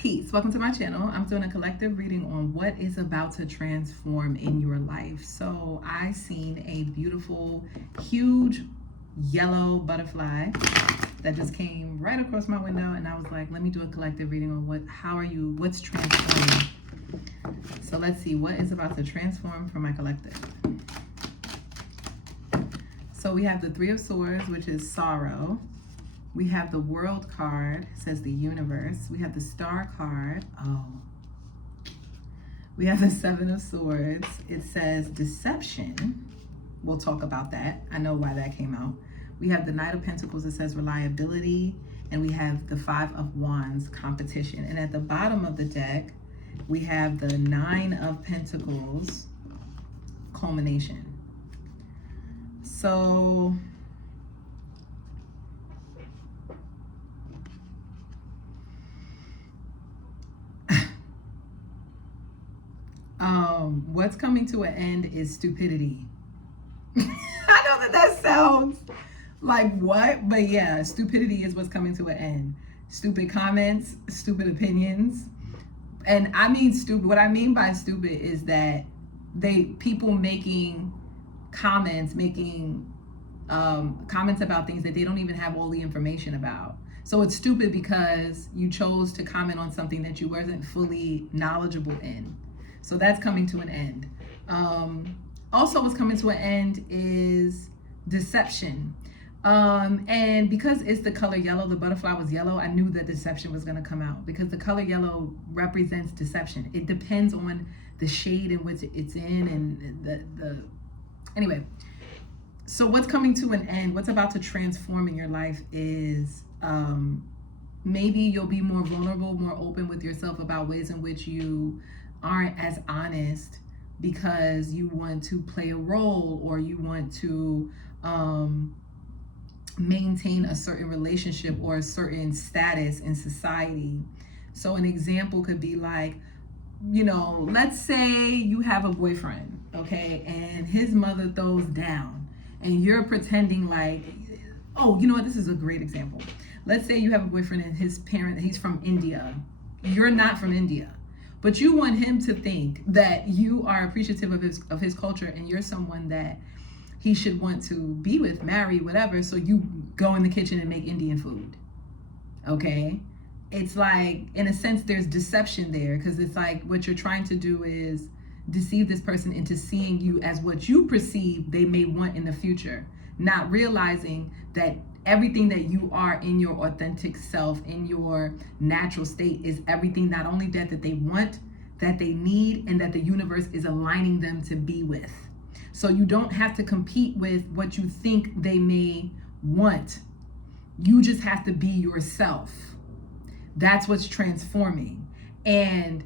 Peace. Welcome to my channel. I'm doing a collective reading on what is about to transform in your life. So I seen a beautiful, huge yellow butterfly that just came right across my window, and I was like, let me do a collective reading on what's transforming. So let's see what is about to transform for my collective. So we have the Three of Swords, which is sorrow. We have the World card, says the universe. We have the Star card. Oh. We have the Seven of Swords. It says deception. We'll talk about that. I know why that came out. We have the Knight of Pentacles. It says reliability. And we have the Five of Wands, competition. And at the bottom of the deck, we have the Nine of Pentacles, culmination. So what's coming to an end is stupidity. I know that sounds like what, but yeah, stupidity is what's coming to an end. Stupid comments, stupid opinions. And I mean stupid, what I mean by stupid is that people making comments, comments about things that they don't even have all the information about. So it's stupid because you chose to comment on something that you wasn't fully knowledgeable in. So that's coming to an end. Also what's coming to an end is deception. And because it's the color yellow, the butterfly was yellow, I knew that deception was going to come out because the color yellow represents deception. It depends on the shade in which it's in and anyway. So what's coming to an end, what's about to transform in your life is maybe you'll be more vulnerable, more open with yourself about ways in which you aren't as honest because you want to play a role or you want to maintain a certain relationship or a certain status in society. So an example could be like, you know, let's say you have a boyfriend, okay, and his mother throws down and you're pretending like, oh, you know what, this is a great example. Let's say you have a boyfriend and he's from India. You're not from India. But you want him to think that you are appreciative of his culture and you're someone that he should want to be with, marry, whatever. So you go in the kitchen and make Indian food. Okay? It's like, in a sense, there's deception there because it's like what you're trying to do is deceive this person into seeing you as what you perceive they may want in the future, not realizing that everything that you are in your authentic self, in your natural state, is everything not only that they want, that they need, and that the universe is aligning them to be with. So you don't have to compete with what you think they may want. You just have to be yourself. That's what's transforming. And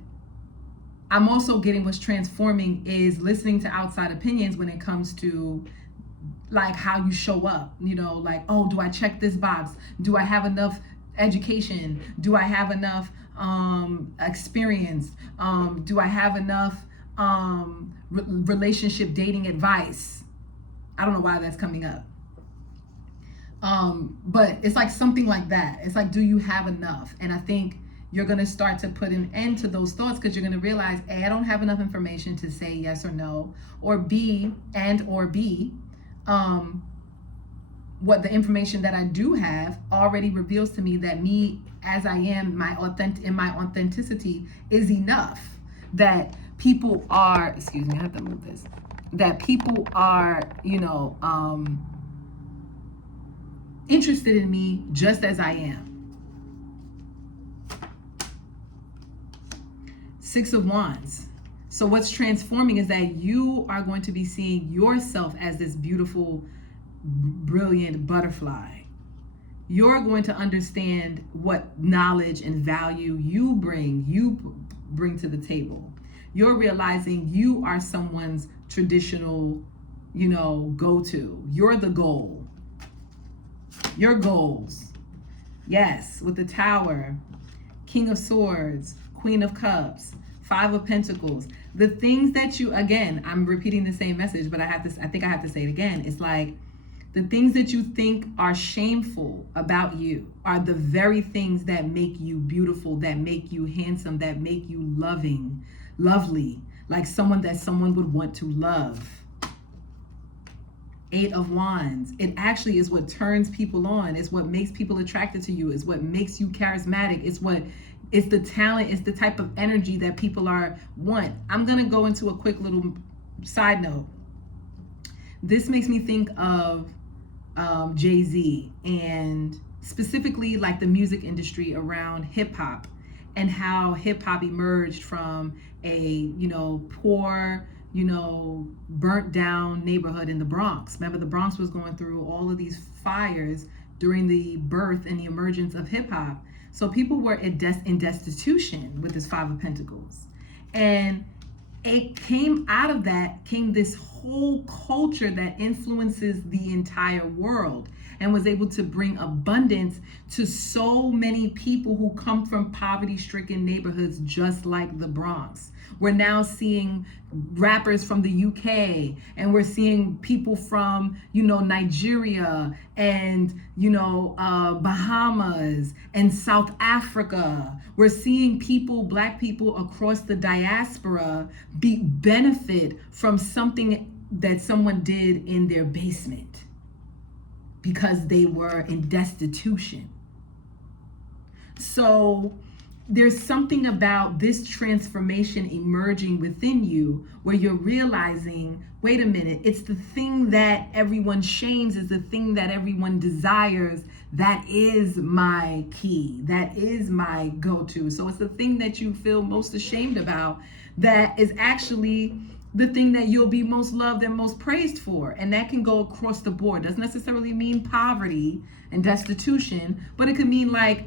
I'm also getting what's transforming is listening to outside opinions when it comes to like how you show up, you know, like, oh, do I check this box? Do I have enough education? Do I have enough experience? Do I have enough relationship dating advice? I don't know why that's coming up. But it's like something like that. It's like, do you have enough? And I think you're going to start to put an end to those thoughts because you're going to realize, A, I don't have enough information to say yes or no, or B, what the information that I do have already reveals to me that me as I am, my authenticity is enough, that people are, excuse me, I have to move this, that people are, you know, interested in me just as I am. Six of Wands. So what's transforming is that you are going to be seeing yourself as this beautiful, brilliant butterfly. You're going to understand what knowledge and value you bring to the table. You're realizing you are someone's traditional, you know, go-to. You're the goal. Your goals. Yes, with the Tower, King of Swords, Queen of Cups, Five of Pentacles. The things that you, again, I'm repeating the same message, but I think I have to say it again. It's like The things that you think are shameful about you are the very things that make you beautiful, that make you handsome, that make you lovely, like someone that someone would want to love. 8 of Wands. It actually is what turns people on. It's what makes people attracted to you. It's what makes you charismatic. It's the talent. It's the type of energy that people want. I'm going to go into a quick little side note. This makes me think of Jay-Z, and specifically like the music industry around hip hop, and how hip hop emerged from a, poor, burnt down neighborhood in the Bronx. Remember, the Bronx was going through all of these fires during the birth and the emergence of hip hop. So people were in destitution with this 5 of Pentacles. And it came out of that, came this whole culture that influences the entire world and was able to bring abundance to so many people who come from poverty-stricken neighborhoods just like the Bronx. We're now seeing rappers from the UK, and we're seeing people from, Nigeria and, Bahamas and South Africa. We're seeing Black people across the diaspora benefit from something that someone did in their basement because they were in destitution. So there's something about this transformation emerging within you where you're realizing, wait a minute, it's the thing that everyone shames, is the thing that everyone desires. That is my key. That is my go-to. So it's the thing that you feel most ashamed about that is actually the thing that you'll be most loved and most praised for. And that can go across the board. Doesn't necessarily mean poverty and destitution, but it could mean like,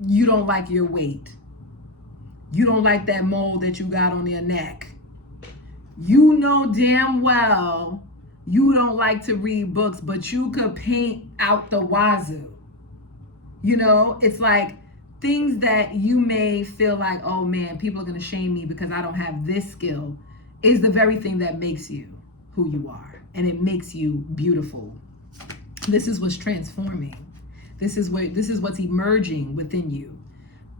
you don't like your weight. You don't like that mole that you got on your neck. You know damn well you don't like to read books, but you could paint out the wazoo. It's like things that you may feel like, oh man, people are going to shame me because I don't have this skill, is the very thing that makes you who you are. And it makes you beautiful. This is what's transforming. This is what's emerging within you.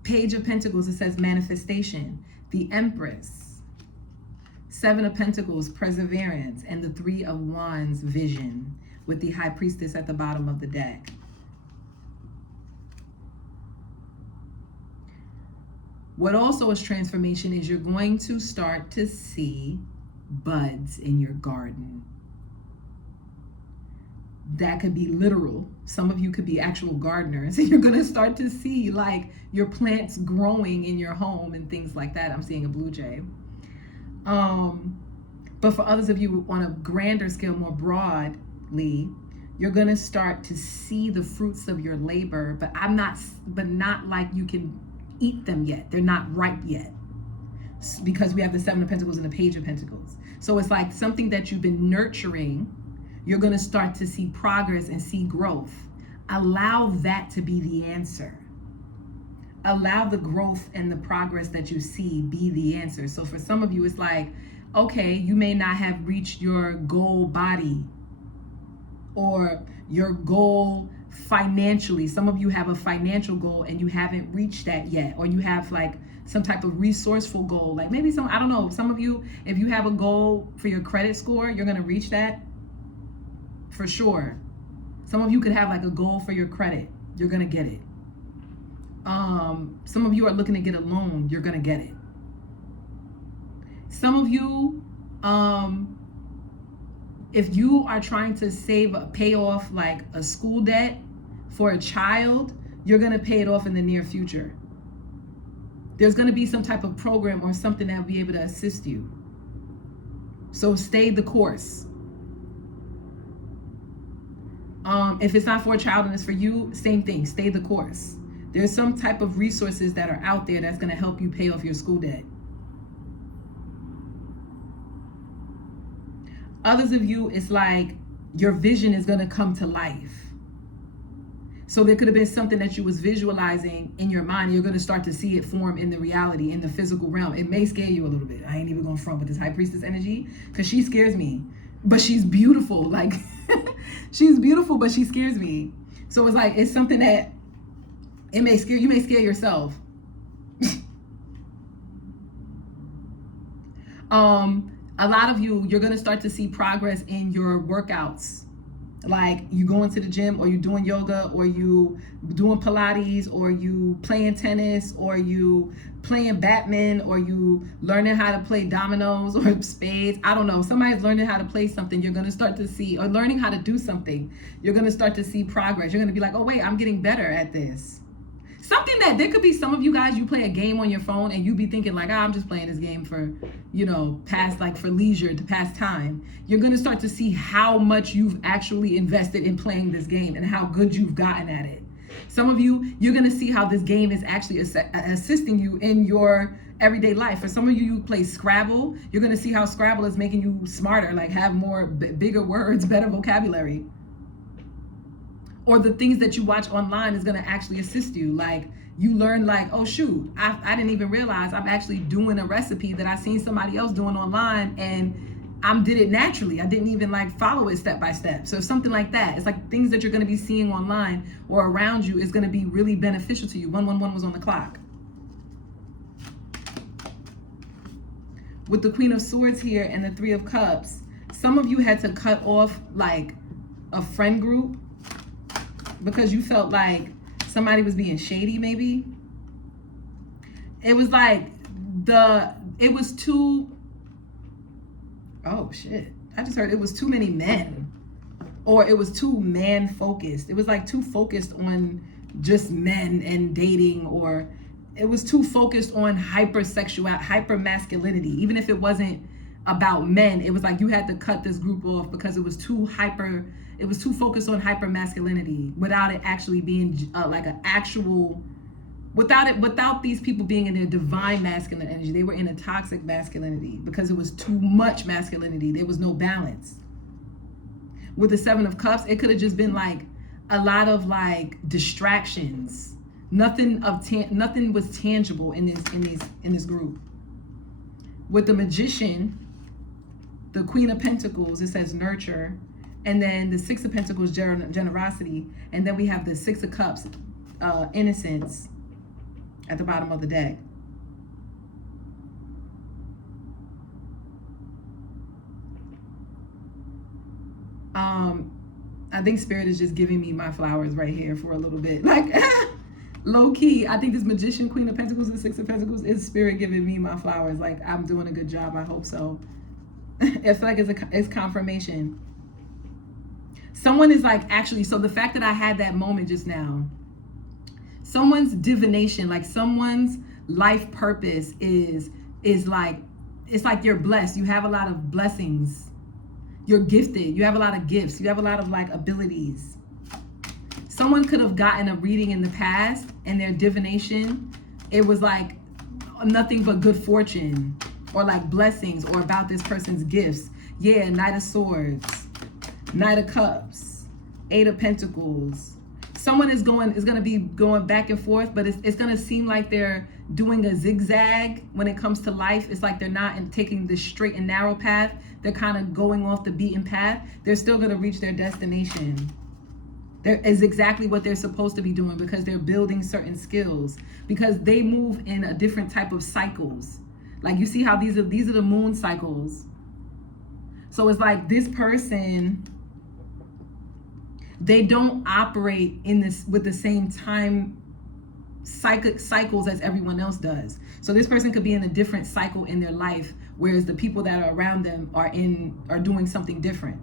Page of Pentacles, it says manifestation. The Empress. 7 of Pentacles, perseverance. And the 3 of Wands, vision, with the High Priestess at the bottom of the deck. What also is transformation is you're going to start to see buds in your garden. That could be literal. Some of you could be actual gardeners, and you're going to start to see like your plants growing in your home and things like that. I'm seeing a blue jay. But for others of you on a grander scale, more broadly, you're going to start to see the fruits of your labor, but not like you can eat them yet. They're not ripe yet, because we have the 7 of Pentacles and the Page of Pentacles. So it's like something that you've been nurturing. You're going to start to see progress and see growth. Allow that to be the answer. Allow the growth and the progress that you see be the answer. So for some of you, it's like, okay, you may not have reached your goal body or your goal financially. Some of you have a financial goal and you haven't reached that yet, or you have like some type of resourceful goal. Like maybe I don't know, some of you, if you have a goal for your credit score, you're going to reach that. For sure. Some of you could have like a goal for your credit. You're going to get it. Some of you are looking to get a loan. You're going to get it. Some of you, if you are trying to pay off like a school debt for a child, you're going to pay it off in the near future. There's going to be some type of program or something that will be able to assist you. So stay the course. If it's not for a child and it's for you, same thing, stay the course. There's some type of resources that are out there that's going to help you pay off your school debt. Others of you, it's like your vision is going to come to life. So there could have been something that you was visualizing in your mind. You're going to start to see it form in the reality, in the physical realm. It may scare you a little bit. I ain't even going front with this High Priestess energy because she scares me. But she's beautiful. Like She's beautiful, but she scares me. So it's like, it's something that it may scare you, may scare yourself. A lot of you're going to start to see progress in your workouts. Like you going to the gym, or you doing yoga, or you doing Pilates, or you playing tennis, or you playing badminton, or you learning how to play dominoes or spades. I don't know. Somebody's learning how to play something. You're going to start to see, or learning how to do something. You're going to start to see progress. You're going to be like, oh wait, I'm getting better at this. Something that there could be some of you guys, you play a game on your phone and you be thinking like, I'm just playing this game for, past, like for leisure, to pass time. You're going to start to see how much you've actually invested in playing this game and how good you've gotten at it. Some of you, you're going to see how this game is actually assisting you in your everyday life. For some of you play Scrabble, you're going to see how Scrabble is making you smarter, like have more, bigger words, better vocabulary. Or the things that you watch online is going to actually assist you. Like you learn like, oh shoot, I didn't even realize I'm actually doing a recipe that I seen somebody else doing online, and I did it naturally. I didn't even like follow it step by step. So something like that. It's like things that you're going to be seeing online or around you is going to be really beneficial to you. 111 was on the clock. With the Queen of Swords here and the Three of Cups, some of you had to cut off like a friend group because you felt like somebody was being shady, maybe. It was like it was too, oh shit. I just heard it was too many men, or it was too man focused. It was like too focused on just men and dating, or it was too focused on hypersexual, hyper masculinity. Even if it wasn't about men, it was like you had to cut this group off because it was too focused on hyper masculinity without it actually being like an actual, without these people being in their divine masculine energy. They were in a toxic masculinity because it was too much masculinity. There was no balance. With the Seven of Cups, it could have just been like a lot of like distractions. Nothing was tangible in this group. With the Magician, the Queen of Pentacles, it says nurture. And then the Six of Pentacles, generosity. And then we have the Six of Cups, innocence, at the bottom of the deck. I think Spirit is just giving me my flowers right here for a little bit. Like, low key, I think this Magician, Queen of Pentacles, and Six of Pentacles is Spirit giving me my flowers. Like, I'm doing a good job. I hope so. It's like it's confirmation. Someone is like, actually, so the fact that I had that moment just now, someone's divination, like someone's life purpose is like, it's like you're blessed. You have a lot of blessings. You're gifted. You have a lot of gifts. You have a lot of like abilities. Someone could have gotten a reading in the past and their divination, it was like nothing but good fortune or like blessings or about this person's gifts. Yeah, Knight of Swords, Knight of Cups, Eight of Pentacles. Someone is going to be going back and forth, but it's going to seem like they're doing a zigzag when it comes to life. It's like they're not taking the straight and narrow path. They're kind of going off the beaten path. They're still going to reach their destination. There is exactly what they're supposed to be doing because they're building certain skills, because they move in a different type of cycles. Like you see how these are the moon cycles. So it's like this person, they don't operate in this with the same time cycles as everyone else does. So this person could be in a different cycle in their life, whereas the people that are around them are doing something different.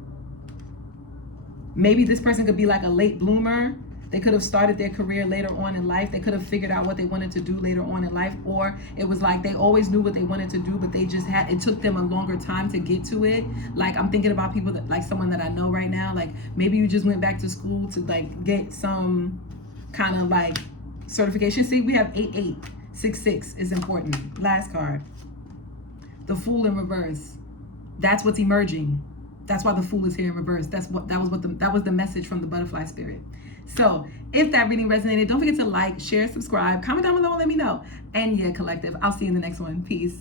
Maybe this person could be like a late bloomer. They could have started their career later on in life. They could have figured out what they wanted to do later on in life. Or it was like they always knew what they wanted to do, but they just it took them a longer time to get to it. Like I'm thinking about people that, like someone that I know right now, like maybe you just went back to school to like get some kind of like certification. See, we have 8-8. 6-6 is important. Last card. The Fool in reverse. That's what's emerging. That's why the Fool is here in reverse. That was the message from the butterfly spirit. So if that reading resonated, don't forget to like, share, subscribe, comment down below and let me know. And yeah, collective, I'll see you in the next one. Peace.